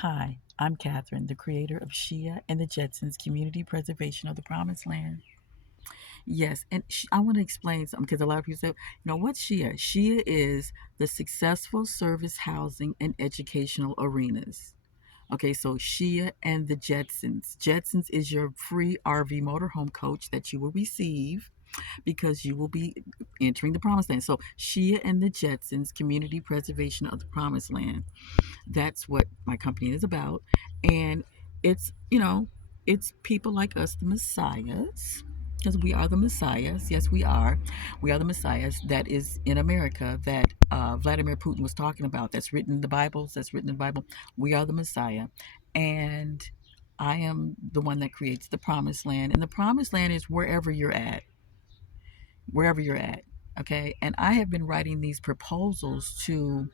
Hi, I'm Catherine, the creator of Shia and the Jetsons Community Preservation of the Promised Land. Yes, and I want to explain something because a lot of people say, what's Shia? Shia is the successful service housing and educational arenas. Okay, so Shia and the Jetsons. Jetsons is your free RV motorhome coach that you will receive because you will be entering the Promised Land. So Shia and the Jetsons Community Preservation of the Promised Land. That's what my company is about. And it's people like us, the messiahs, because we are the messiahs. Yes, we are. We are the messiahs that is in America that Vladimir Putin was talking about. That's written in the Bibles. That's written in the Bible. We are the Messiah. And I am the one that creates the promised land. And the promised land is wherever you're at. Wherever you're at. Okay. And I have been writing these proposals to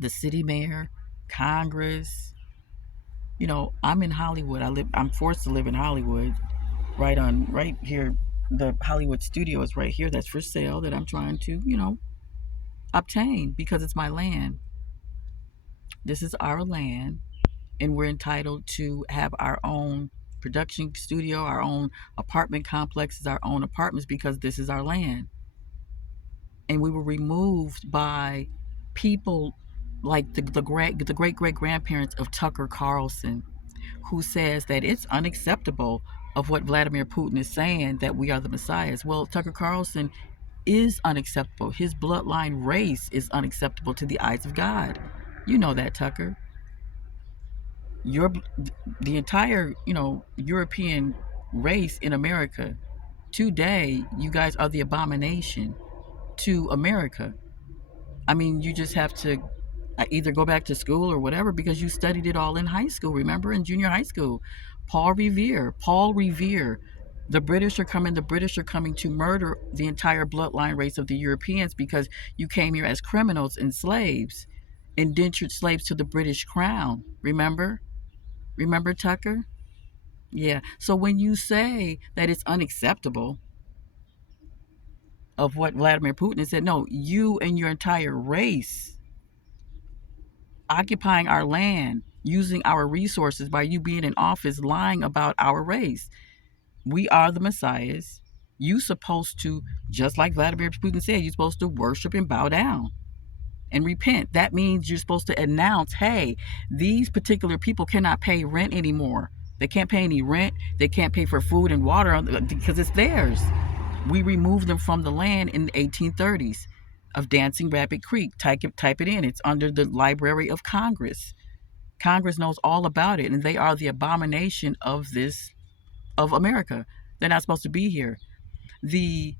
the city mayor, Congress. I'm in Hollywood. I'm forced to live in Hollywood, right here. The Hollywood studio is right here. That's for sale that I'm trying to, obtain because it's my land. This is our land, and we're entitled to have our own production studio, our own apartment complexes, our own apartments because this is our land. And we were removed by people like the great great grandparents of Tucker Carlson, who says that it's unacceptable of what Vladimir Putin is saying that we are the messiahs. Well, Tucker Carlson is unacceptable. His bloodline race is unacceptable to the eyes of God. You know that, Tucker. Your the entire, European race in America today, you guys are the abomination to America. I mean, you just have to either go back to school or whatever because you studied it all in high school, remember, in junior high school. Paul Revere. The British are coming to murder the entire bloodline race of the Europeans because you came here as criminals and slaves, indentured slaves to the British crown. Remember, Tucker? Yeah. So when you say that it's unacceptable of what Vladimir Putin has said, no, you and your entire race occupying our land, using our resources by you being in office, lying about our race. We are the messiahs. You supposed to, just like Vladimir Putin said, you're supposed to worship and bow down and repent. That means you're supposed to announce, hey, these particular people cannot pay rent anymore. They can't pay any rent. They can't pay for food and water because it's theirs. We removed them from the land in the 1830s of Dancing Rabbit Creek. Type it in. It's under the Library of Congress. Congress knows all about it, and they are the abomination of America. They're not supposed to be here. The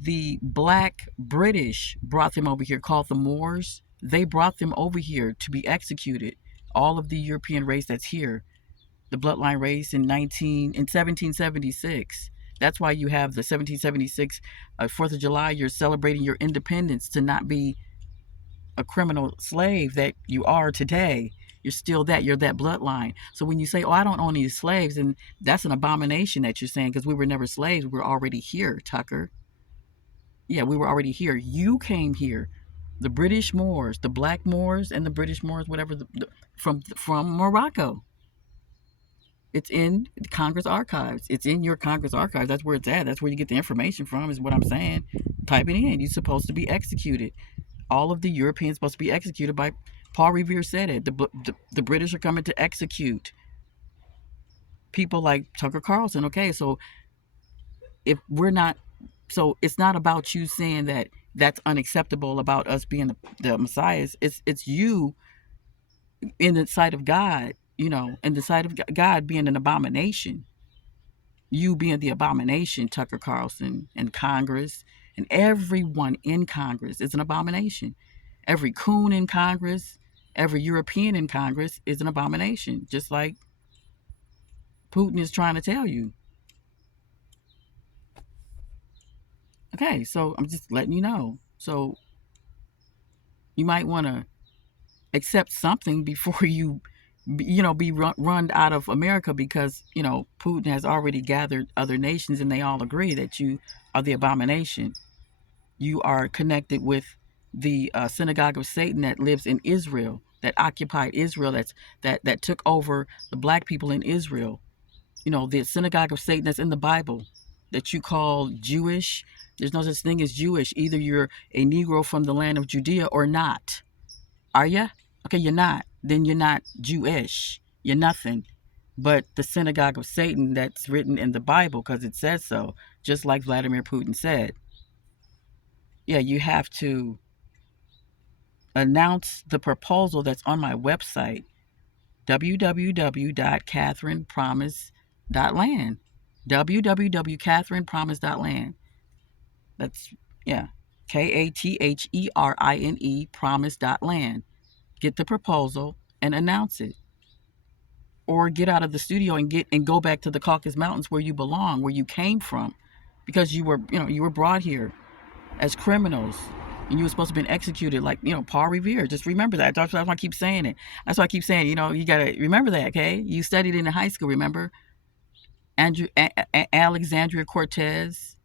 the black British brought them over here, called the Moors. They brought them over here to be executed. All of the European race that's here, the bloodline race in 1776. That's why you have the 1776 Fourth of July. You're celebrating your independence to not be a criminal slave that you are today. You're still that. You're that bloodline. So when you say, "Oh, I don't own any slaves," and that's an abomination that you're saying because we were never slaves. We were already here, Tucker. Yeah, we were already here. You came here. The British Moors, the Black Moors, and the British Moors, whatever, from Morocco. It's in Congress archives. It's in your Congress archives. That's where it's at. That's where you get the information from. Is what I'm saying. Type it in. You're supposed to be executed. All of the Europeans supposed to be executed by Paul Revere said it. The British are coming to execute people like Tucker Carlson. Okay, so if we're not, so it's not about you saying that that's unacceptable about us being the messiahs. It's you in the sight of God, in the sight of God being an abomination. You being the abomination, Tucker Carlson and Congress and everyone in Congress is an abomination. Every coon in Congress, every European in Congress is an abomination, just like Putin is trying to tell you. Okay, so I'm just letting you know. So you might want to accept something before you, be run out of America because, Putin has already gathered other nations and they all agree that you are the abomination. You are connected with the synagogue of Satan that lives in Israel. that occupied Israel, that took over the black people in Israel. The synagogue of Satan that's in the Bible that you call Jewish. There's no such thing as Jewish. Either you're a Negro from the land of Judea or not. Are you? Okay, you're not. Then you're not Jewish. You're nothing but the synagogue of Satan that's written in the Bible because it says so, just like Vladimir Putin said. Yeah, you have to announce the proposal that's on my website, www.katherinepromise.land. www.katherinepromise.land. That's, yeah, KATHERINE promise.land. Get the proposal and announce it. Or get out of the studio and go back to the Caucasus Mountains where you belong, where you came from, because you were brought here as criminals and you were supposed to have been executed like, Paul Revere. Just remember that. That's why I keep saying it. That's why I keep saying, you got to remember that, okay? You studied in high school, remember? Alexandria Cortez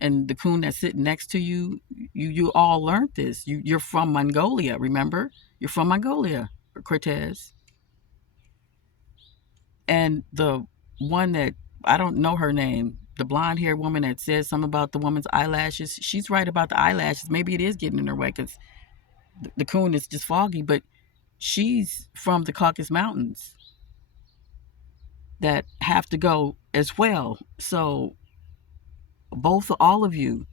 and the coon that's sitting next to you, you all learned this. You're from Mongolia, remember? You're from Mongolia, Cortez. And the one that, I don't know her name, the blonde-haired woman that says something about the woman's eyelashes, she's right about the eyelashes. Maybe it is getting in her way because the coon is just foggy, but she's from the Caucasus Mountains that have to go as well. So all of you,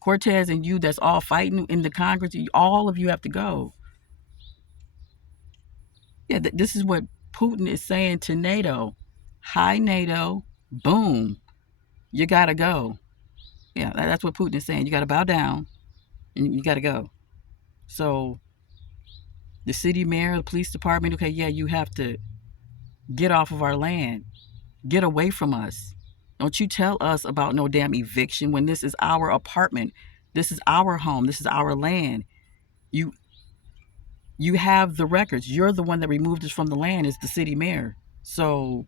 Cortez and you that's all fighting in the Congress, all of you have to go. Yeah, this is what Putin is saying to NATO. Hi, NATO. Boom. You got to go. Yeah, that's what Putin is saying. You got to bow down and you got to go. So the city mayor, the police department, okay, yeah, you have to get off of our land. Get away from us. Don't you tell us about no damn eviction when this is our apartment. This is our home. This is our land. You have the records. You're the one that removed us from the land as the city mayor. So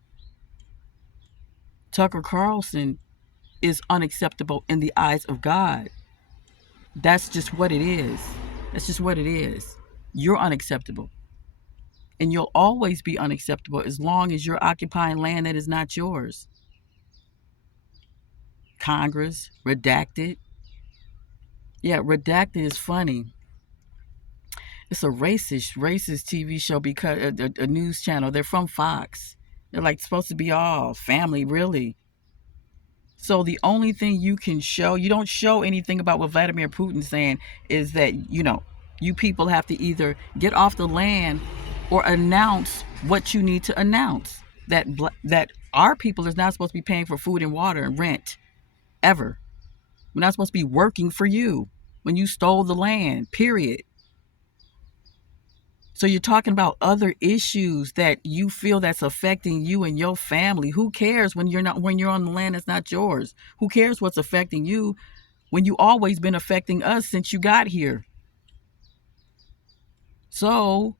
Tucker Carlson is unacceptable in the eyes of God. That's just what it is. That's just what it is. You're unacceptable. And you'll always be unacceptable as long as you're occupying land that is not yours. Congress, redacted. Yeah, redacted is funny. It's a racist TV show because a news channel. They're from Fox. They're like supposed to be all family, really. So the only thing you can show, you don't show anything about what Vladimir Putin's saying is that, you people have to either get off the land or announce what you need to announce. That our people is not supposed to be paying for food and water and rent, ever. We're not supposed to be working for you when you stole the land, period. So you're talking about other issues that you feel that's affecting you and your family. Who cares when you're on the land that's not yours? Who cares what's affecting you when you always been affecting us since you got here? So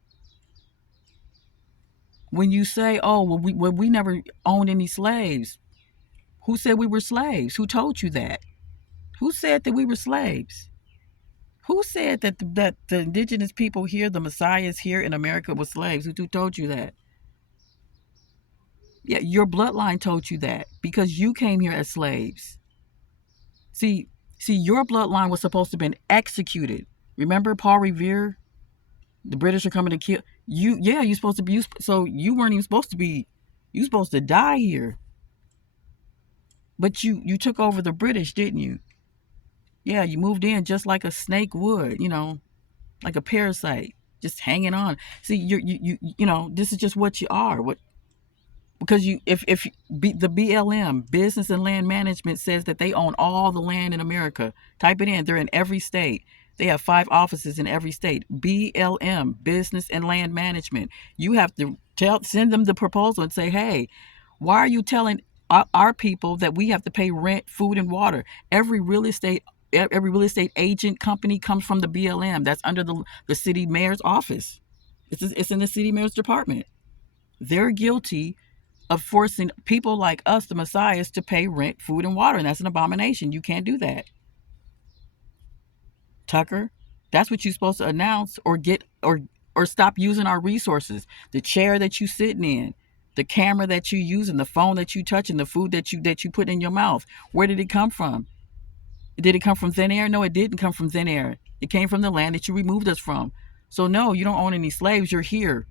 when you say, "Oh, well, we never owned any slaves," who said we were slaves? Who told you that? Who said that we were slaves? Who said that the indigenous people here, the Messiahs here in America, were slaves? Who told you that? Yeah, your bloodline told you that because you came here as slaves. See, your bloodline was supposed to have been executed. Remember Paul Revere? The British are coming to kill you. Yeah, you're supposed to be. So you weren't even supposed to be. You supposed to die here. But you took over the British, didn't you? Yeah, you moved in just like a snake would, like a parasite, just hanging on. See, this is just what you are. Because the BLM, Business and Land Management, says that they own all the land in America. Type it in. They're in every state. They have 5 offices in every state. BLM, Business and Land Management. You have to send them the proposal and say, hey, why are you telling our people that we have to pay rent, food, and water? Every real estate agent company comes from the BLM. That's under the city mayor's office. It's in the city mayor's department. They're guilty of forcing people like us, the Messiahs, to pay rent, food, and water. And that's an abomination. You can't do that. Tucker, that's what you're supposed to announce or or stop using our resources. The chair that you sitting in, the camera that you using, the phone that you touching, the food that you put in your mouth. Where did it come from? Did it come from thin air? No, it didn't come from thin air. It came from the land that you removed us from. So no, you don't own any slaves. You're here.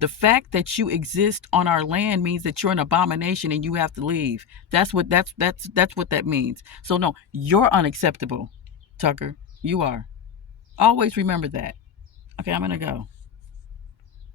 The fact that you exist on our land means that you're an abomination and you have to leave. That's what that means. So no, you're unacceptable, Tucker. You are. Always remember that. Okay, I'm gonna go.